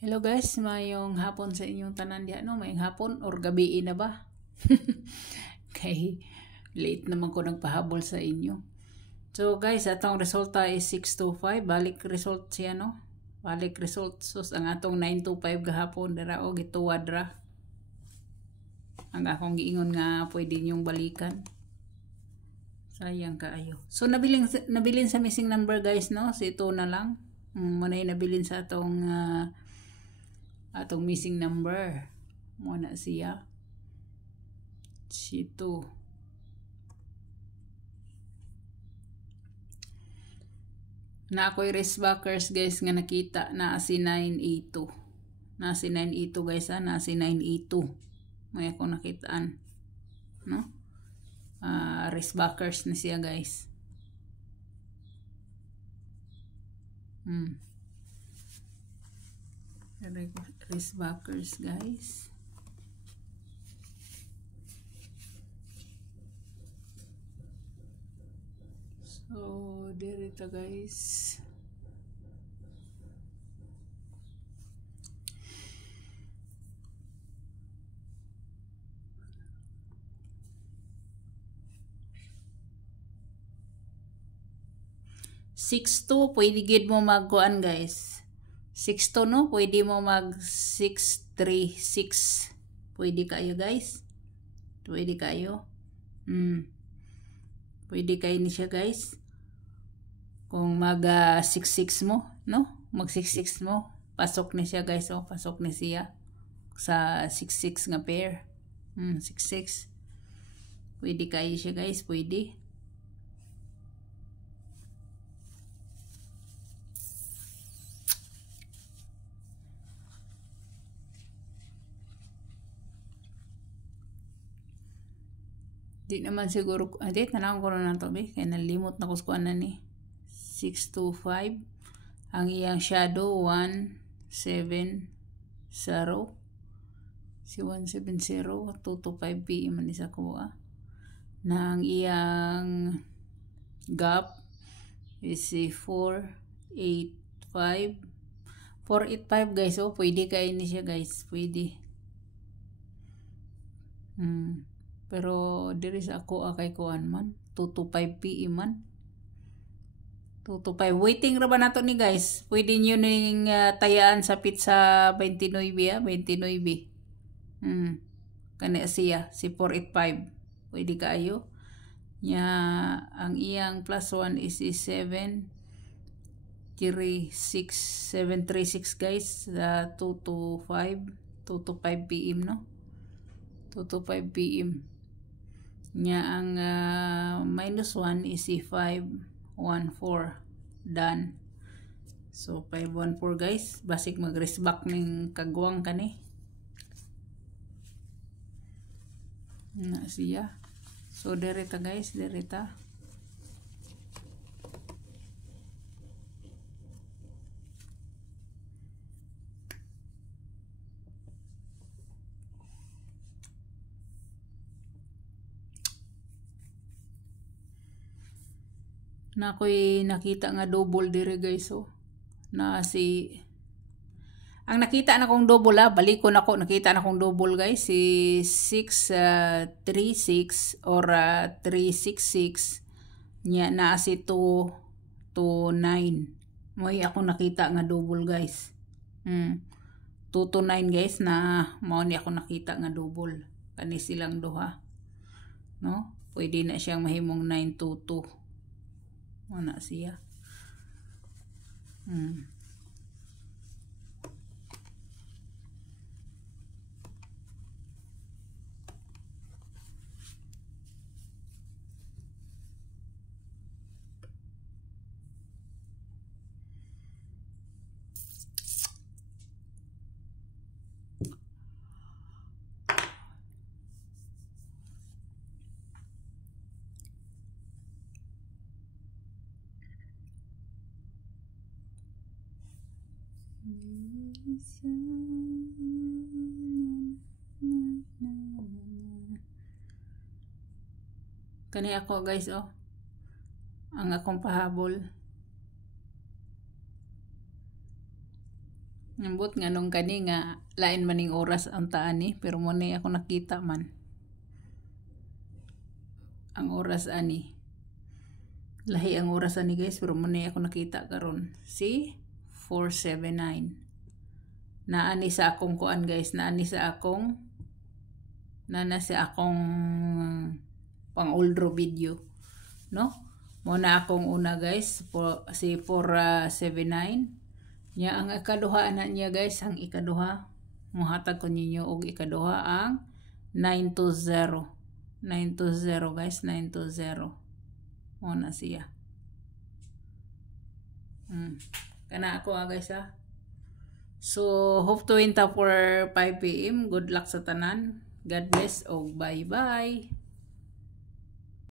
Hello guys, mayong hapon sa inyong tanan diha no, mayong hapon or gabi na ba? Kay late naman ko nagpahabol sa inyo. So guys, atong resulta is 625, balik result siya no. Balik result sus ang atong 925 gahapon dira og gituwad ra. Ang akong giingon nga pwede niyong balikan. Sayang kaayo. So nabilin sa missing number guys no, so ito na lang. Manay nabilin sa atong missing number mo na siya C2 na ako'y wristbackers guys nga nakita na si 982 na si 982 guys na si 982 may ako nakitaan no wristbackers na siya guys wristbackers guys. So dito guys. Six to pwede gid mo magkuan guys. 6 to no, pwede mo mag 636. Pwede kayo guys. Pwede kayo. Pwede kayo ni siya guys. Kung mag 66 mo, no? Mag 66 mo, pasok ni siya guys, oh, pasok ni siya sa 66 nga pair. 66. Pwede kayo siya guys, pwede. Di naman siguro, tanang ko na to be, kaya nalimot na kuskuan na ni 625. Ang iyang shadow 170. Si 170 225 PM man isa ko nang iyang gap is si 485 guys. Oh, pwede kayo ni siya guys, pwede. Pero diri sa ako kay kuan man 225 PM man 225 waiting ra ba nato ni guys, pwede niyo ning tayaan sa pizza 29 kana siya si 485 pwede kaayo nya. Ang iyang plus 1 is 736 guys, 225 PM no, 225 PM nya. Ang minus 1 is 514 done. So 514 guys, basic mag rest back ning kagwang kani na siya. So dereta guys, dereta. Na ako'y nakita nga double dire guys, oh. Na si ang nakita na kong double balik ko na ko nakita na kong double guys si 636 or 366 nya na si 229 moy ako nakita nga double guys. 229 guys na mao ni ako nakita nga double kani silang duha no, pwede na siyang mahimong 922 mana siya. Kani ako guys, oh, ang akong pahabol Nambot nga nung kani nga lain maning oras ang taani pero mo ni ako nakita man. Ang oras ani. Lahi ang oras ani guys pero mo ni ako nakita karon. See? 4:79. Naani sa akong kuan guys, naani sa akong pang oldro video, no? Muna akong una guys, si 479. Nya ang ikaduha na niya guys, ang ikaduha muhatag ko ninyo og ikaduha ang 920. 920 guys, 920. Muna siya. Kana ako guys ha. So hope to win ta for 5 PM. Good luck sa tanan. God bless. Oh, bye bye.